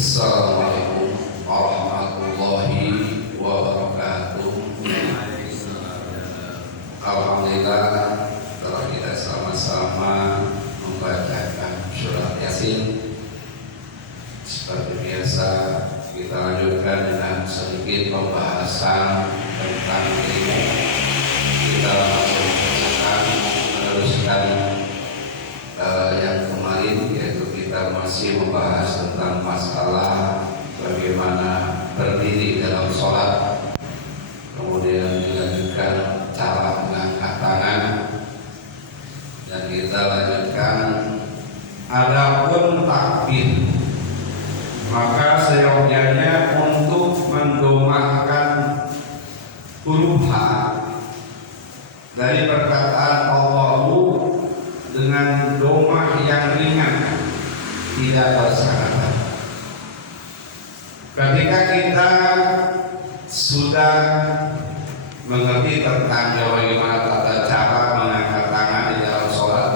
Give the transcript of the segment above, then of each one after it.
Assalamualaikum warahmatullahi wabarakatuh. Alhamdulillah telah kita sama-sama membacakan surat Yasin. Seperti biasa kita lanjutkan dengan sedikit pembahasan tentang ilmu. Kita langsung meneruskan yang kemarin, yaitu kita masih membahas tentang masalah bagaimana berdiri dalam sholat, kemudian dilanjutkan cara mengangkat tangan, dan kita lanjutkan adapun takbir. Maka seyogyanya untuk mendomahkan huruf H dari perkataan Allahu dengan domah yang ringan, tidak bersyarat. Ketika kita sudah mengerti tentang bagaimana tata cara mengangkat tangan di dalam sholat,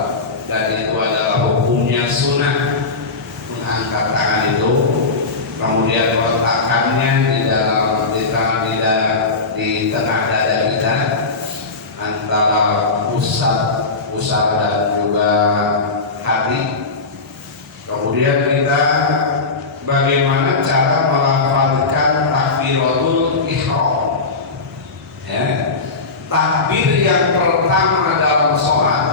dan itu adalah hukumnya sunnah mengangkat tangan itu, kemudian meletakkannya di tengah dada kita antara pusat dan juga hati. Kemudian kita bagaimana cara melafalkan takbiratul ihram. Takbir yang pertama dalam sholat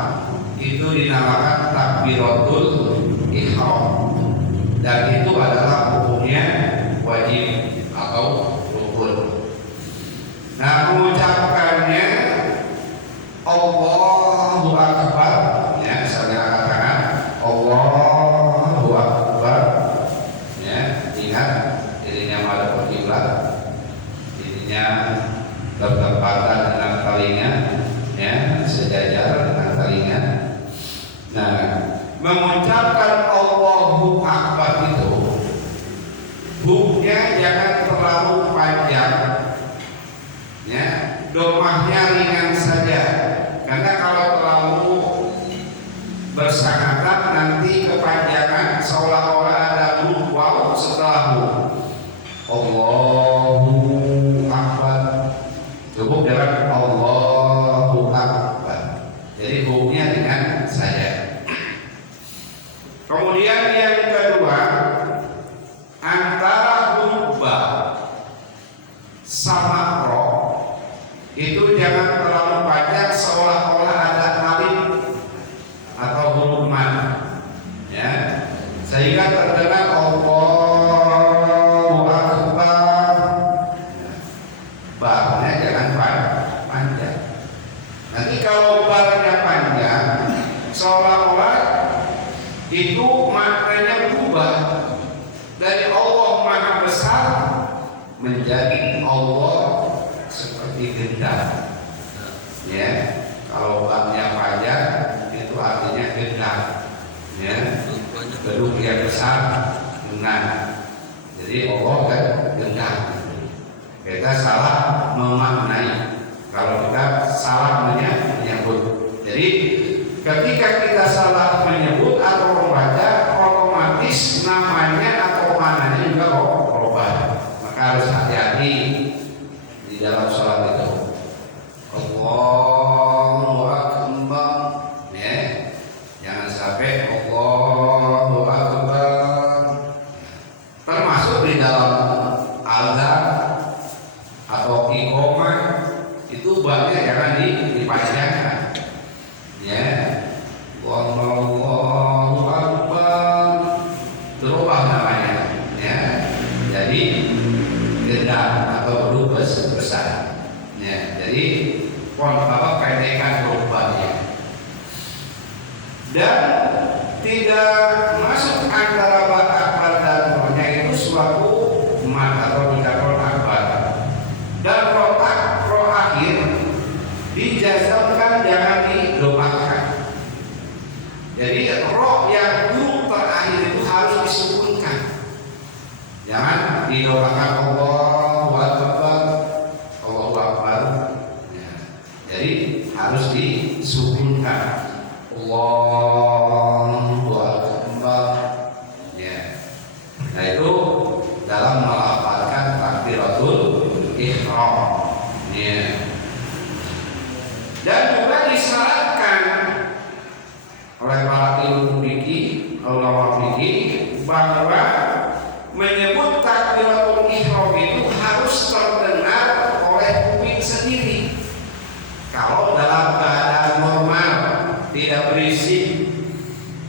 itu dinamakan takbiratul ihram, dan itu adalah hukumnya wajib atau rukun. Nah, mengucapkannya Allahu Akbar, ya, saya angkat tangan Allahu Akbar, ya, ingat dirinya madhab kiblat, dirinya bertepatan dengan telinga, ya, sejajar dengan telinga. Nah, mengucapkan Allahu Akbar itu huknya jangan terlalu panjang, ya, domahnya ringan saja, karena kalau terlalu bersangatan nanti kepanjangan seolah-olah ada huruf waw setelah Allahu Akbar. Cukup dengan Allahu Akbar, jadi huknya ringan saja. Kemudian yang kedua, antara huruf ba sama ro itu jangan terlalu panjang seolah-olah ada alif atau huruf mad, ya, sehingga terdengar Allahu Akbar. Barnya jangan panjang. Nanti kalau barnya panjang, seolah-olah itu maknanya berubah dari Allah Maha Besar menjadi Allah seperti gendang, ya. Kalau barnya panjang itu artinya gendang, ya, gedung yang besar dengan, jadi Allah kan gendang. Kita salah memaknai kalau kita salah menyebut. Jadi ketika kita salah menyebut atau membaca, otomatis namanya atau maknanya juga berubah. Maka harus hati-hati di dalam sholat itu. Allahu Akbar, ya, jangan sampai Allahu Akbar. Termasuk di dalam azan atau iqamah itu banyak jangan dipanjangkan, ya. Allahu Akbar berubah namanya, ya, jadi gendang atau huruf besar, ya. Jadi pendekan berubahnya, dan tidak masuk antara ba akbar dan rohnya itu suatu mat atau dikatakan akbar. Dan roh akhir dijazamkan, jangan didomahkan. Jadi roh yang huruf terakhir itu harus disukunkan, jangan didomahkan Allahu Akbar, Allahu Akbar, ya. Jadi harus disukunkan Allahu Akbar, ya. Nah itu ulama fikih bahwa menyebut takbiratul ihram itu harus terdengar oleh kuping sendiri. Kalau dalam keadaan normal, tidak berisik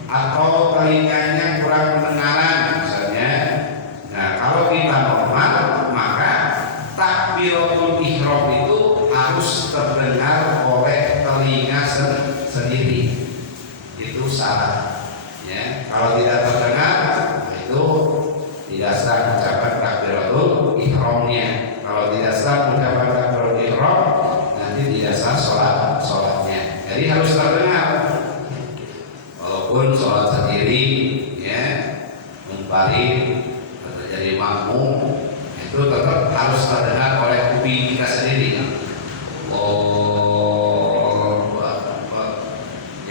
atau telinganya kurang pendengaran misalnya. Nah, kalau kita normal, maka takbiratul ihram itu harus terdengar oleh telinga sendiri. Itu salah. Ya, kalau tidak terdengar, itu tidak sah mengucapkan takbiratul ihramnya. Kalau tidak sah mengucapkan takbiratul ihram, nanti tidak sah sholatnya. Jadi harus terdengar. Walaupun sholat sendiri, ya, munfarid atau jadi makmum, itu tetap harus terdengar oleh kuping kita sendiri.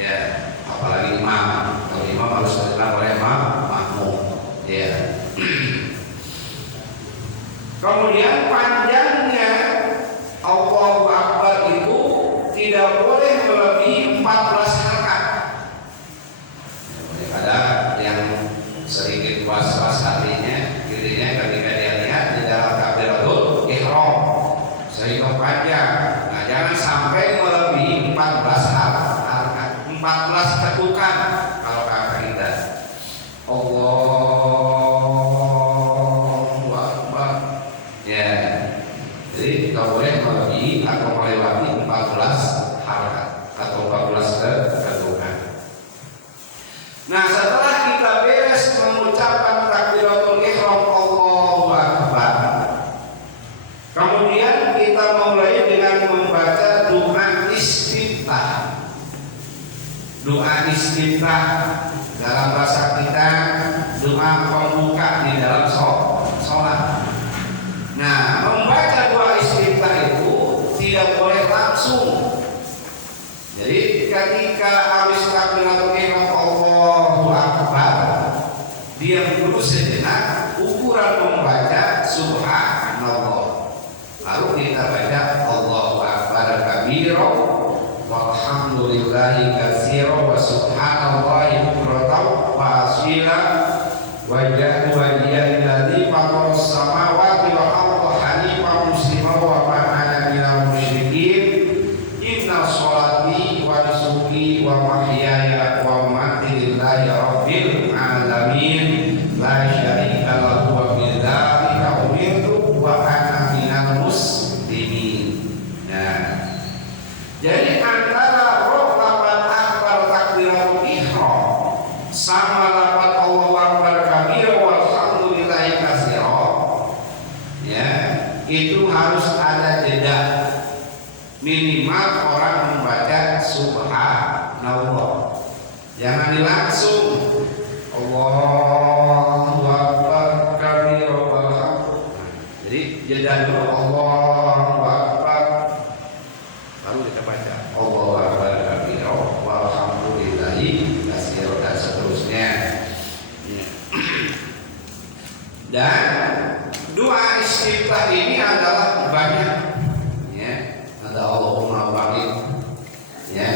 Ya, apalagi imam. Kalau imam harus terdengar oleh makmum. Ya. Kemudian panjangnya Allahu Akbar itu tidak boleh melebihi 14 rakaat. Ada yang sedikit was-was hatinya, dirinya ketika dia lihat di dalam takbiratul ihram sehingga panjang. Nah, jangan sampai melebihi 14 rakaat, 14 ketukan kalau kata kita. Allahu Akbar. Ya. Jadi tidak boleh melebihi atau melewati 14 rakaat atau 14 ketukan. Nah, setelah kita beres mengucapkan takbiratul ihram Allahu Akbar, kemudian kita mulai dengan membaca doa istiftah. Doa istiftah dalam bahasa kita doa pembuka di dalam sholat. Nah, membaca doa istiftah itu tidak boleh langsung. Jadi ketika habis takbiratul ihram Allahu Akbar, diam dulu sejenak, ukuran membaca subhanallah. Lalu kita baca Allahu Akbar kabira walhamdulillahi katsira wa subhanallahi bukratan wa asila wajhatu wajhiyal ladzi fataras samawati wal arda hanifan musliman wa ma ana minal musyrikin. Inna sholati wa nusuki wa mahyaya wa mamati lillahi rabbil alamin la syarika lahu wa bidzalika umirtu wa ana minal muslimin. Nah, jadi antara lafaz akbar takbiratul ihram sama lafaz Allahu Akbar kabira walhamdulillahi katsira, ya, itu harus ada jeda. Minimal orang membaca subhanallah. Jangan langsung Allahu Akbar kabira walhamdulillah. Jadi jeda dulu Allahu Akbar, baru kita baca Allahu Akbar kabira walhamdulillahi katsira dan seterusnya. Dan doa istiftah ini adalah banyak, ya. Ada Allahumma barik, ya,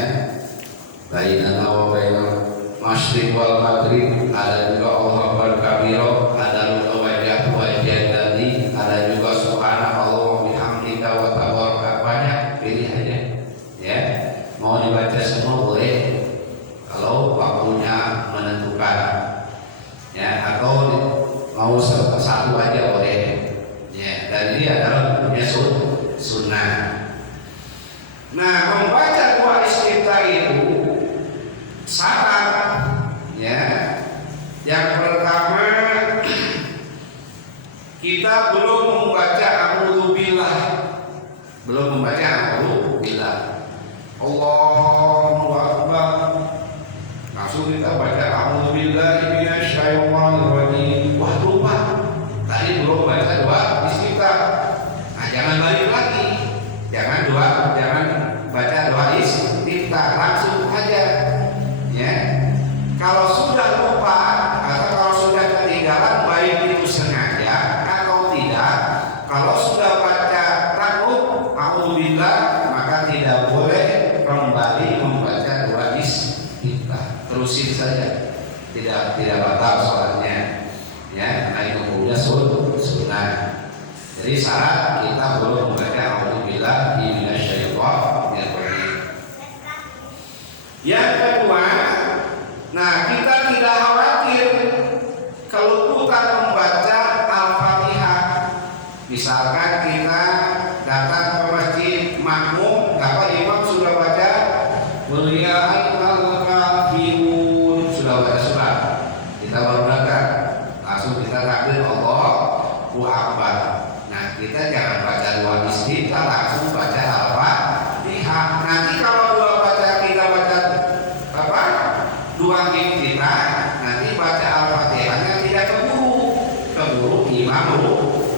bainana wa bainal masyriq wal maghrib. Ada juga Allahu Akbar kabira, ada juga wajah tadi, ada juga subhanallah wa bihamdika wa tabaraka. Banyak pilihannya, ya. Mau dibaca semua boleh kalau waktunya menentukan, ya, atau mau satu aja boleh, ya. Dan ini adalah punya sunnah. Nah, membaca doa istiftah itu syarat, ya. Yang pertama, kita belum membaca a'udzubillah, belum membaca a'udzubillah. Allahu Akbar, langsung kita baca a'udzubillahi minasyaitonir rajim. Wah, lupa tadi belum baca doa istiftah. Nah, jangan balik lagi, jangan baca doa istiftah, langsung aja, ya. Kalau sudah lupa atau kalau sudah ketinggalan, baik itu sengaja atau tidak, kalau sudah baca takut a'udzubillah, maka tidak boleh kembali membaca doa istiftah. Terusin saja, tidak batal sholatnya. Ya, karena itu hukumnya sunnah. Jadi syarat kita belum membaca a'udzubillahi minasyaitonir rajim. Yang kedua, nah kita tidak khawatir kalau kita membaca Al-Fatihah. Misalkan kita datang ke masjid makmum, imam sudah baca Qul ya ayyuhal kafirun, sudah baca surat, kita baru datang, langsung kita takbir Allahu Akbar. Nah, kita jangan baca dua istiftah, langsung baca Al-Fatihah. Nanti kalau kita baca dua istiftah, nanti baca Al-Fatihahnya tidak keburu imam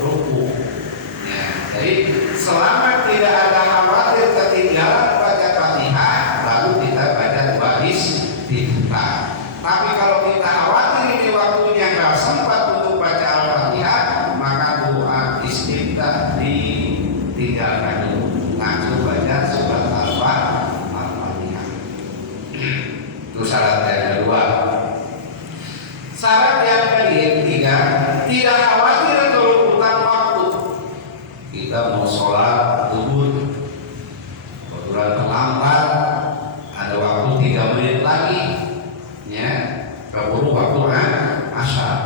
ruku. Ya, jadi selama tidak ada khawatir ketinggalan baca Fatihah, lalu kita baca dua istiftah. Tapi kalau kita khawatir ini waktunya nggak sempat untuk baca Al-Fatihah, maka doa istiftah ditinggalkan dulu, langsung baca surat Al-Fatihah. Itu syarat yang kedua. Syarat yang ketiga, tidak khawatir kalau utang waktu. Kita mau sholat zuhur, kebetulan terlambat, ada waktu 3 menit lagi, ya, keburu waktu asar.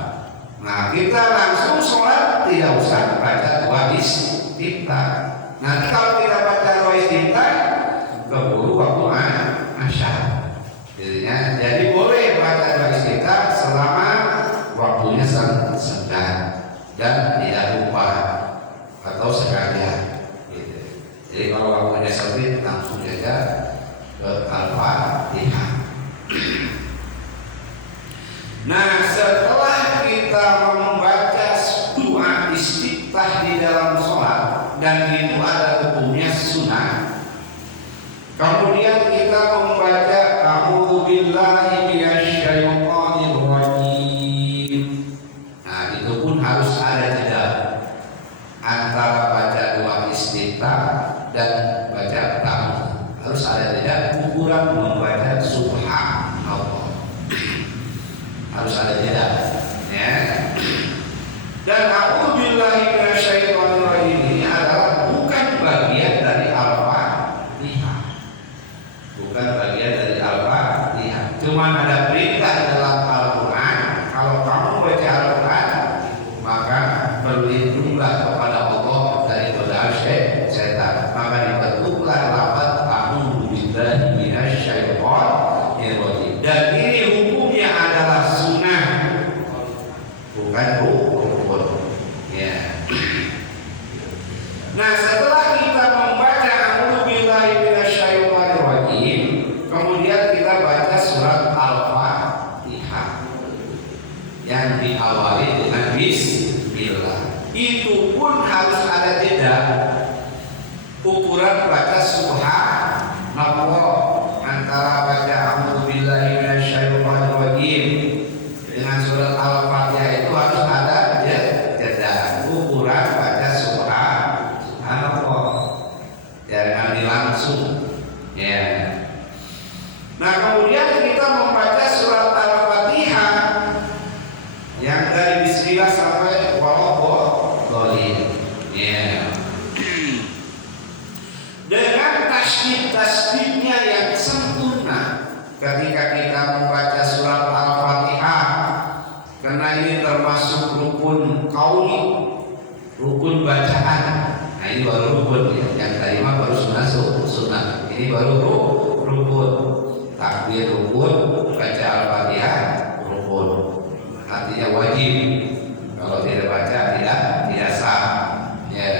Nah, kita langsung sholat, tidak usah baca dua istiftah. Nanti kalau kita baca dua istiftah, keburu waktu asar. Jadi boleh baca dua istiftah selama waktunya sedang dan tidak lupa atau sekalian. Gitu. Jadi kalau waktunya sempit, langsung saja ke Al-Fatihah. Nah, setelah kita membaca doa istiftah di dalam sholat dan itu ada hukumnya sunnah, kemudian kita membaca a'udzubillahi minasyaitonir rajim. Nah, itu pun harus ada jeda antara baca doa istiftah dan baca ta'awudz. Harus ada jeda, ukuran membaca subhanallah. Harus ada jeda, ya. Dan a'udzubillahi minasyaitonir rajim ini adalah bukan bagian dari Al-Fatihah. Bukan bagian dari Al-Fatihah. Cuma ada perintah dalam Al-Quran, kalau kamu baca Al-Quran, maka berlindunglah kepada Allah dari godaan setan. Maka dibentuklah lafaz a'udzubillahi minasyaitonir rajim. Dan ini hukumnya adalah sunnah, bukan rukun. Ya. Nah, setelah kita membaca a'udzubillahi minasyaitonir rajim, kemudian kita baca surat Al-Fatihah yang diawali dengan bismillah. Itu pun harus ada jeda, ukuran baca subhanallah antara baca a'udzubillahi minasyaitonir rajim dengan surat Al-Fatihah itu harus ada jeda, ukuran baca subhanallah, jangan langsung, ya. Nah, kemudian kita membaca surat Al-Fatihah yang dari bismillah sampai waladhdallin, ya. Dengan tasdid-tasdidnya yang sempurna ketika kita membaca surat Al-Fatihah, karena ini termasuk rukun qauli, rukun bacaan. Nah, ini baru rukun, ya. Yang tadi mah baru sunnah. Ini baru rukun. Takbir rukun, baca Al-Fatihah rukun. Artinya wajib. Kalau tidak baca tidak sah. Ya.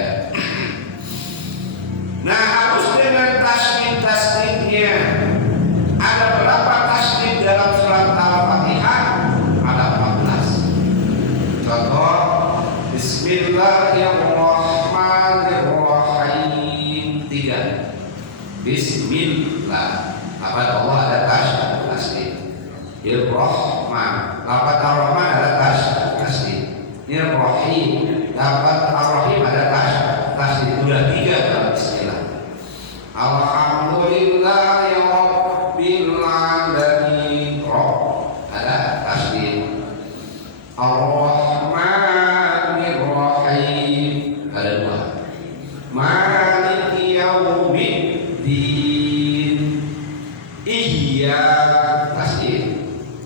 Nah, harus dengan tasdid-tasdidnya. Ada berapa tasdid dalam surat Al-Fatihah? Ada 14. Contoh, Bismillahirrahmanirrahim 3. Bismillah. Lafaz Allah ada tasdid. Ir-Rahman. Lafaz Ar-Rahman ada tasdid. Ir-Rahim. Lafaz Ar-Rahim ada tasdid. Sudah 3 dalam Bismillah. Alhamdulillahirabbil alamin. Ada tasdid. Ar-Rahmanir Rahim. Ada dua. Maliki yaumiddin. Iyyaka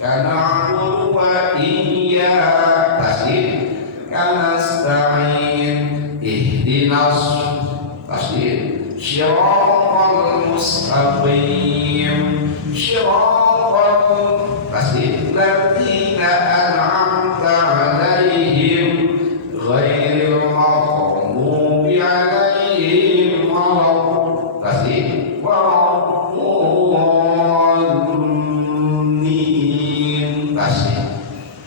na'budu wa iyyaka nasta'in. Ihdinas siratal mustaqim. Siratal ladzina an'amta 'alaihim ghairil maghdubi 'alaihim waladdallin.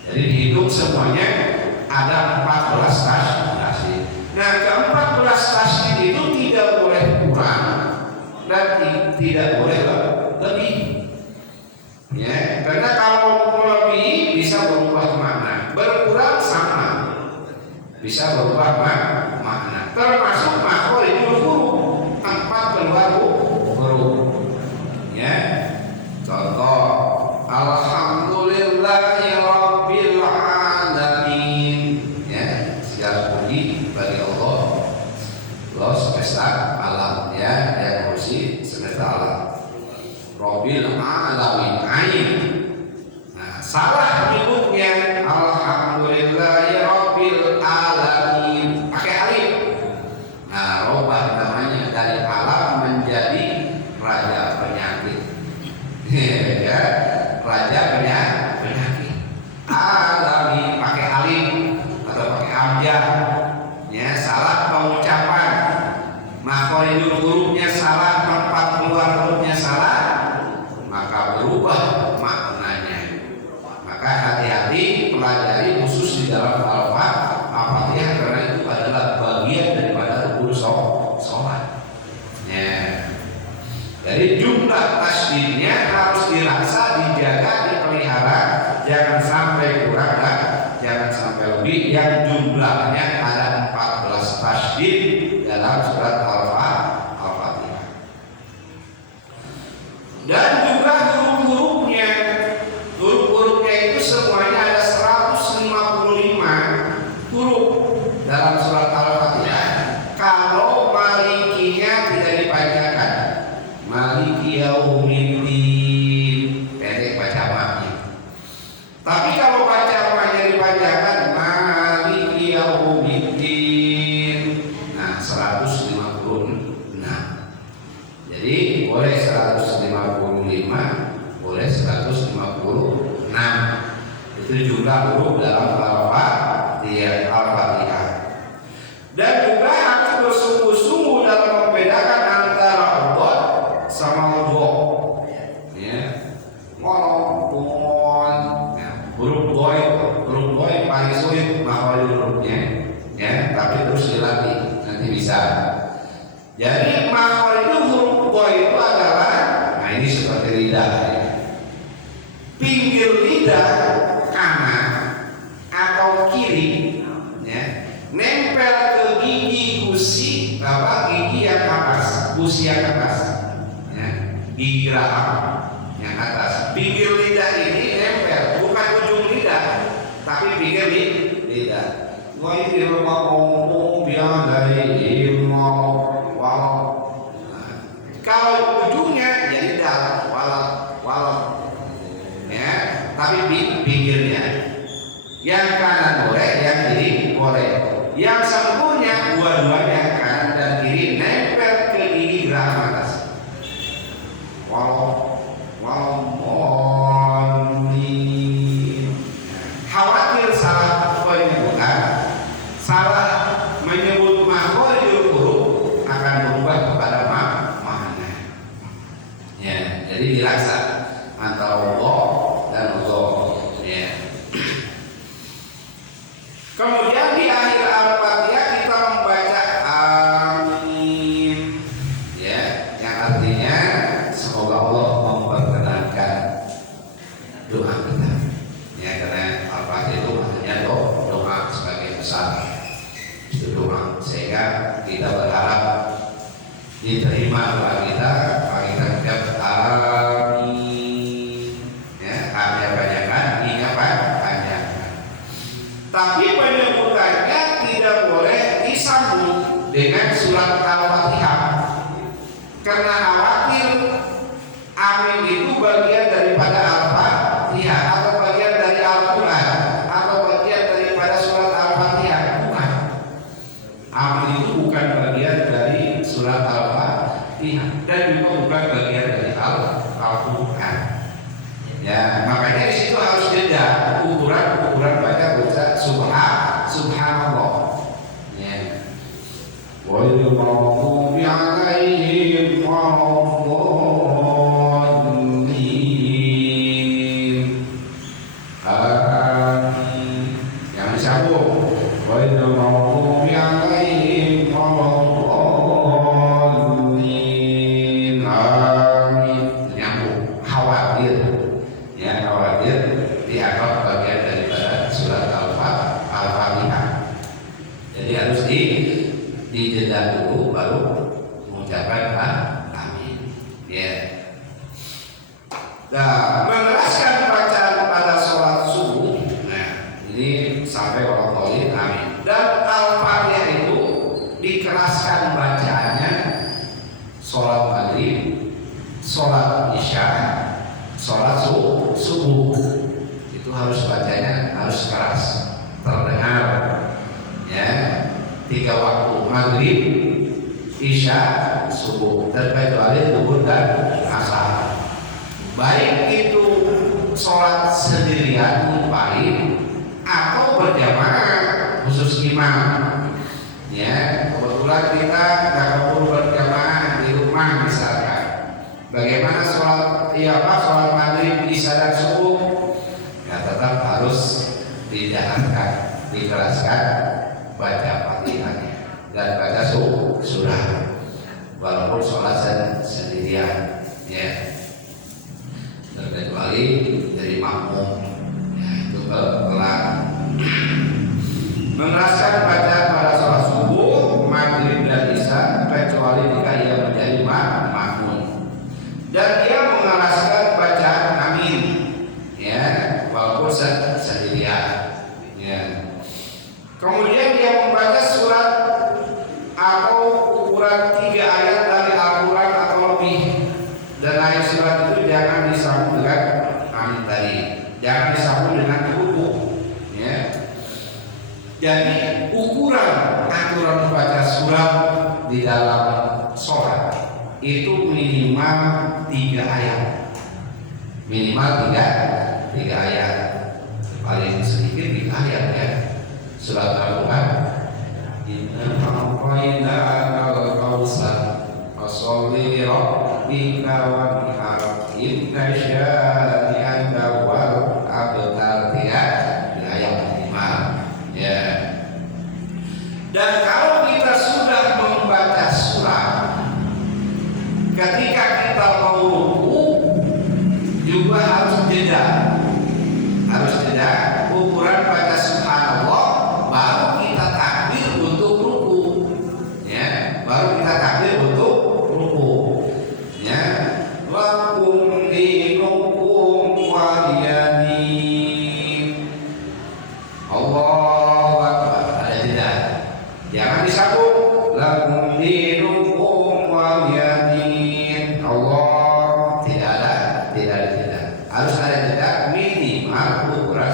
Jadi dihitung semuanya ada 14 tasydid. Nah, ke-14 tasydid itu tidak boleh kurang dan tidak boleh lebih. Ya, karena kalau melebihi bisa berubah makna, berkurang sama bisa berubah makna. Termasuk makhorijul huruf, tempat keluar huruf. Ya, contoh Alhamdulillahi Rabbil Alamin. Ya, segala puji bagi Allah semesta alam, ya, yang kursi semesta alam. Rabbil Alamin. Nah, salah menyebutnya Alhamdulillahi Rabbil Alamin pakai alif. Nah, robah namanya dari alam menjadi raja penyakit. Ya, raja penyakit. Alamin pakai alif atau pakai hamzah. Ya, salah pengucapan. Makhorijul hurufnya salah, tempat keluar hurufnya salah, maka berubah maknanya. Maka hati-hati pelajari khusus di dalam Al-Fatihah, karena itu adalah bagian daripada rukun sholat. Ya. Jadi jumlah tasydidnya harus dirasa, dijaga, dipelihara, jangan sampai kurang dan jangan sampai lebih. Yang jumlahnya ada 14 tasydid dalam surat Al-Fatihah. Dan juga huruf-hurufnya itu semuanya ada 155 huruf dalam surat Al-Fatihah. Kalau malikinya tidak dipanjangkan, maliki yaumiddin, pendek baca maknya. Tapi kalau baca maknya dipanjangkan, maliki yaumiddin, nah 156. Jadi boleh 155, boleh 156. Itu jumlah huruf dalam Al-Fatihah. Dan juga harus bersungguh-sungguh dalam membedakan antara Allah sama dha. Ya. Walaupun huruf dha paling sulit makhraj hurufnya. Ya, tapi terus dilatih nanti bisa. Jadi makhraj huruf dha itu adalah, nah ini seperti lidah. Ya. Pinggir lidah kanan atau kiri, ya, nempel ke gigi gusi, gigi yang atas, gusi yang atas, ya, gigi rahang yang atas. Pinggir lidah ini nempel, bukan ujung lidah, tapi pinggir lidah. Ghairil maghdubi 'alaihim kalau ujungnya jadi dalam walau, ya, tapi pinggirnya. Yang kanan boleh, yang kiri boleh. Yang sempurna dua-duanya, kanan dan kiri, nempel ke gigi geraham atas. Khawatir salah penyebutan, salah menyebut makhorijul huruf akan berubah kepada makna. Ya, jadi dirasa antara Allah dan Allah. Ya. Kemudian di akhir Al-Fatihah kita membaca amin, ya, yang artinya semoga Allah memperkenankan doa kita. Ya, karena Al-Fatihah itu artinya doa sebagai besar. Itu doa, sehingga kita berharap diterima doa kita. Maka kita ucap amin. Ya, A-nya panjangkan, I-nya panjangkan. Tapi penyebutannya tidak boleh disambung dengan surat Al-Fatihah, karena khawatir amin itu bagian daripada Al-Fatihah atau bagian dari Al-Quran atau bagian daripada surat Al-Fatihah. Bukan. Amin itu bukan bagian dari surat Al-Fatihah dan juga bukan bagian dari Al-Quran. Ya, makanya di situ harus beda ukuran baca subhanallah. Ya. Wa yu'minu bi'alaihim wa'adhdallin. Amin. Jangan disambung. Wa yu'minu bi'alaihim wa'adhdallin. Amin. Nyambung. Khawatir. Ya, khawatir dianggap bagian daripada surat Al-Fatihah. Jadi harus dijeda dulu baru mengucapkan amin. Ya. Nah, mengeraskan bacaan pada sholat subuh. Nah, ini sampai orang tolin amin. Dan Al-Fatihah itu dikeraskan bacaannya sholat maghrib, sholat isya, sholat subuh. Itu harus bacanya harus keras, terdengar. Ya, 3 waktu maghrib, isya, subuh, terkecuali zuhur dan asar. Baik itu sholat sendirian munfarid atau berjamaah khusus imam. Ya, kebetulan kita nggak perlu berjamaah di rumah misalkan. Bagaimana sholat sholat maghrib, isya dan subuh? Ya tetap harus dijalankan, dikeraskan baca Fatihahnya dan baca surah walaupun sholat sendirian, ya, terkecuali dari makmum, ya, itu pelan. Mengeraskan bacaan pada sholat subuh, maghrib dan isya kecuali jika ia menjadi makmum dan ia mengeraskan bacaan amin, ya, walaupun sendirian, ya. Kemudian dia membaca surat atau ukuran 3 ayat dari Al-Quran atau lebih, dan ayat surat itu jangan disambung dengan amin tadi, jangan disambung dengan ruku, ya. Jadi aturan membaca surat di dalam sholat itu minimal 3 ayat, minimal 3 ayat, paling sedikit 3 ayat, ya. Surat Al-Quran, Inna a'tainaka al-kautsar fasholli li rabbika wanhar inna syani'aka wal abtar. 3 ayat minimal, ya. Dan kalau kita sudah membaca surat, ketika kita mau ruku juga harus jeda, ukuran baca subhanallah baru kita takbir untuk ruku, ya, baru kita takbir untuk ruku, ya. Lakum dinukum waliyadin. Allahu Akbar, ada jeda, jangan disambung lakum dinukum waliyadin. Allah, tidak ada jeda, harus ada jeda minimal ukuran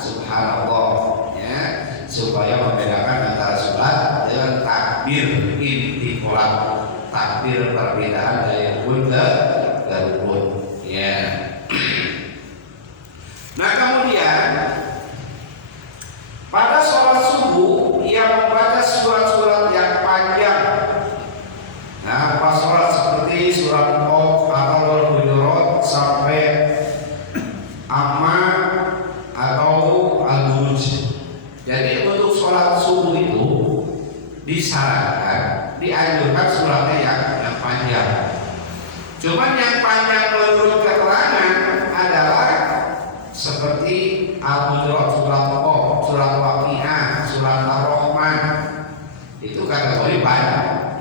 subhanallah, ya, supaya membedakan antara sholat dengan takbir intiqal, takbir perbedaan dari rukun ke rukun, ya. Nah, kemudian pada sholat subuh yang membaca surat-surat yang panjang. Nah, pas sholat seperti surat Qaf atau Al-Hujurat sampai Amma atau Al-Buruj. Jadi untuk sholat subuh itu disarankan, dianjurkan suratnya yang panjang. Cuman yang panjang menurut keterangan adalah seperti Al-Hujurat, surat Qaf, surat Waqiah, surat Ar-Rahman. Itu kategori panjang.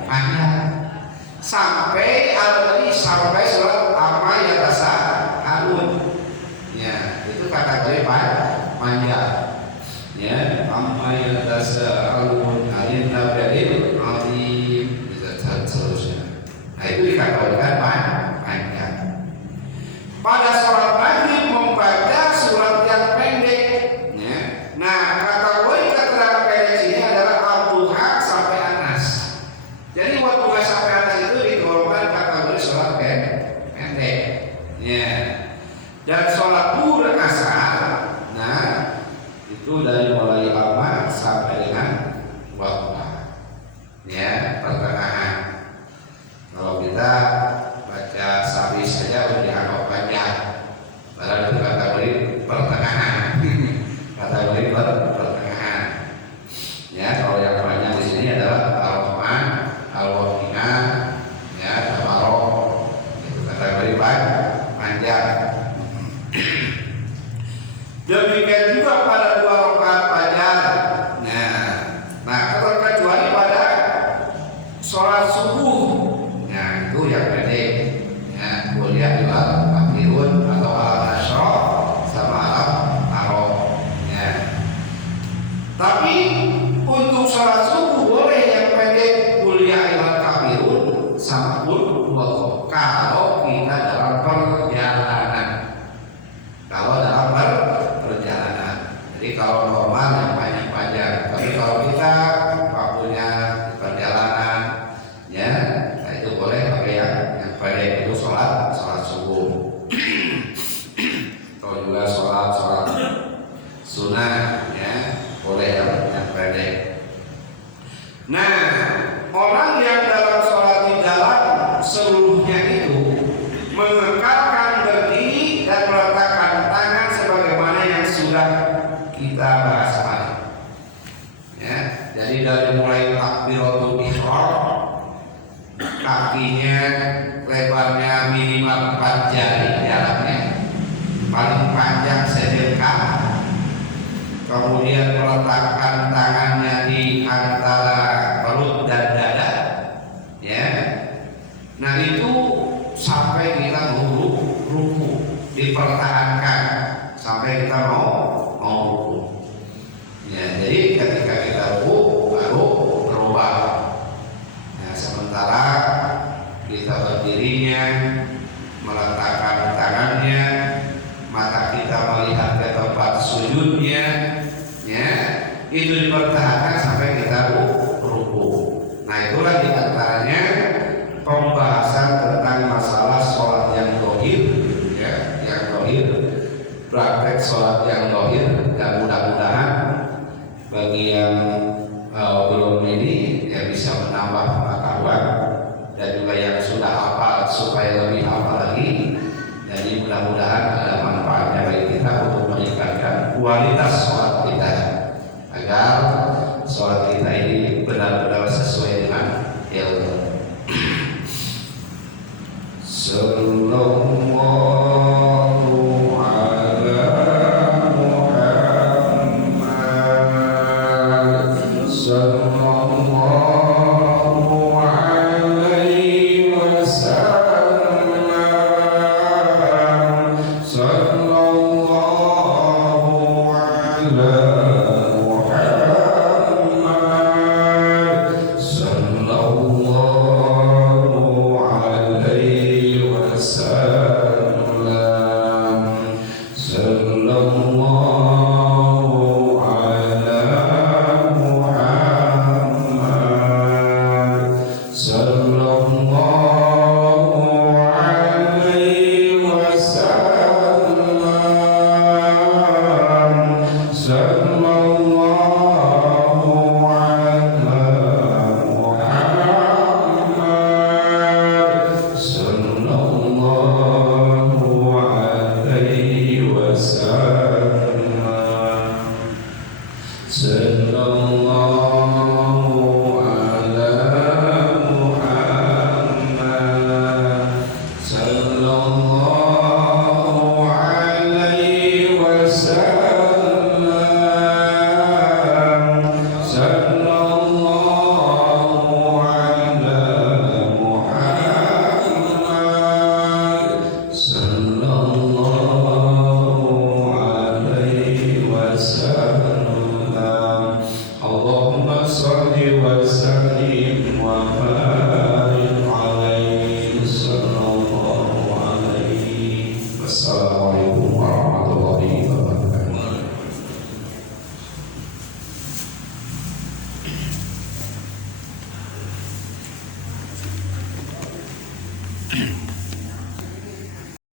Sampai surat Amma Yatasaalun. Ya, itu kategori panjang. Ya, itu dari mulai lama sampai dengan wafat. Ya, pertengahan. Kalau kita baca sawi saja udah dianggap panjang. Padahal itu kategori pertengahan. Kategori pertengahan. Ya, kalau yang panjang di sini adalah al-Quran, al-Waqi'ah, ya, tabarok. Itu kategori panjang. Demikian juga pada 2 rakaat fajar. Nah, kecuali pada sholat subuh. Nah, itu yang pendek. Ya, kuliah ilal akhirun atau al-asyra sama al-arab. Ya. Tapi untuk sholat subuh boleh yang pendek kuliah ilal akhirun sama pun kalau kita dalam perjalanan. Kalau dalam perjalanan. Jadi kalau normal yang panjang-panjang. Tapi kalau kita waktunya perjalanan, ya, nah itu boleh pakai yang pendek, itu sholat subuh. Kalau juga sholat sunnah, ya, boleh yang pendek. Nah, orang yang dalam sholat di jalan seluruhnya itu mengekalkan berdiri dan meletakkan tangan sebagaimana yang sudah kita bahas tadi. Ya, jadi dari mulai takbiratul ihram, kakinya lebarnya minimal 4 jari jaraknya, paling panjang sedekah. Kemudian meletakkan tangannya di antara perut dan dada, ya. Nah itu sampai kita mau ruku, dipertahankan sampai kita mau ruku. Ya, jadi ketika kita ruku baru berubah. Nah, sementara kita berdirinya, meletakkan tangannya, mata kita melihat ke tempat sujudnya, ya, itu dipertahankan sampai kita ruku. Nah, itulah diantaranya pembahasan tentang masalah sholat yang dohir, ya, yang dohir, praktek sholat yang dohir. Dan mudah-mudahan bagi yang belum ini ya bisa menambah pengetahuan, dan juga yang sudah hafal supaya lebih hafal lagi. Jadi mudah-mudahan ada manfaatnya bagi kita untuk meningkatkan kualitas sholat kita, agar sholat kita ini benar-benar sesuai dengan ilmu. Sallallahu ala Muhammad, sallallahu alaihi wasallam, sallallahu ala Muhammad, sallallahu alaihi wasallam, sallallahu ala Muhammad, sallallahu alaihi wasallam, sallallahu ala Muhammad, sallallahu alaihi wasallam, sallallahu